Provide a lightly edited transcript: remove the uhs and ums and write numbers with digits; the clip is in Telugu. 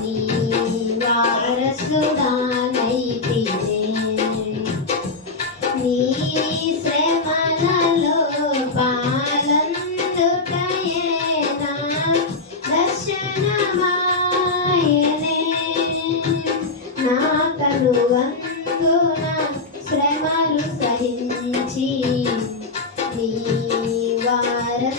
నీ వారసుడానైతినే. నీ శ్రమలలో పాలందుటయే నా దర్శనమాయనే. నా కనువందున శ్రమలు సహించి నీ వారసుడానైతినే.